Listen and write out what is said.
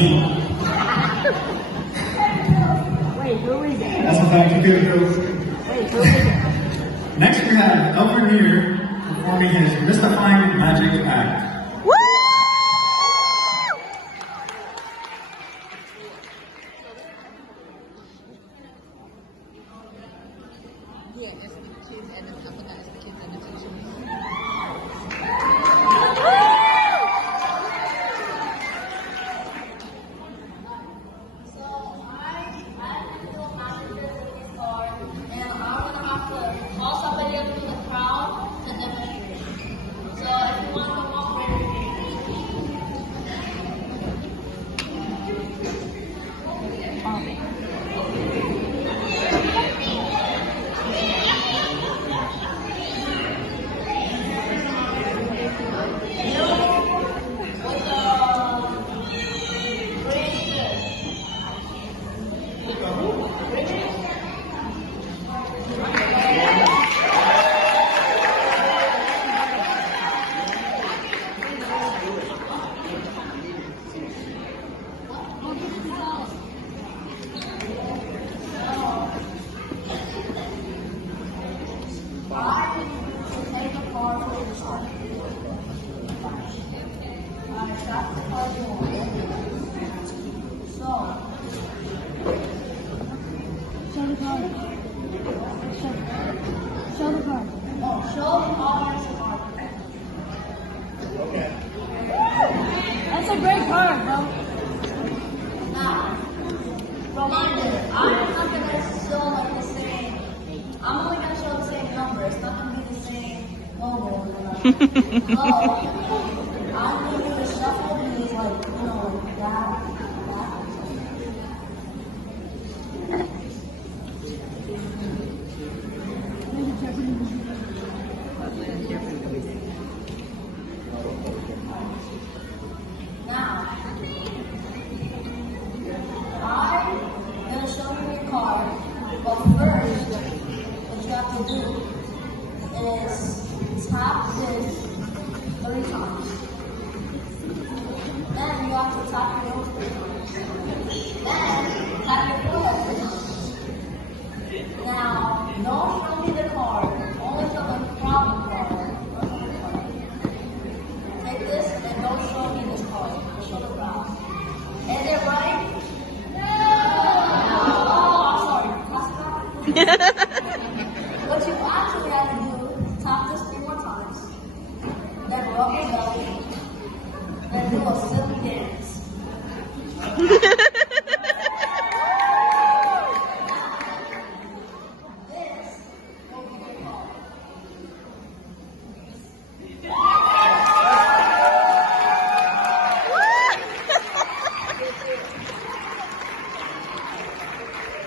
me. Wait, who is it? That's a fact. You could go. Wait, who is it? Next, we have Elmer Neer performing his Mystifying Magic Act. Yeah, that's the kids and I forgot it's the kids and the teachers. So I didn't feel happy to this card, and I'm gonna have to call somebody up in the crowd to demonstrate. So if you want to come up, raise take a card for the start. I got the card you want. So, Show the card. Show the card. oh, show the audience the card. That's a great card, bro. Now, reminder, I'm not gonna show like the same. I'm only gonna show the same number. It's not gonna be the same logo. So, I'm gonna do the shuffle these like, like that. Now, I'm gonna show you your card, but first, what you have to do is tap this 3 times. Then you have to tap your nose 3 times. Then tap your forehead 3 times. Now, don't show me the card, only show the problem card. Take this and don't show me this card. Show the crowd. Is it right? Oh, sorry. What you actually have to do is tap this 3 more times, then rub your belly, then do a silly dance.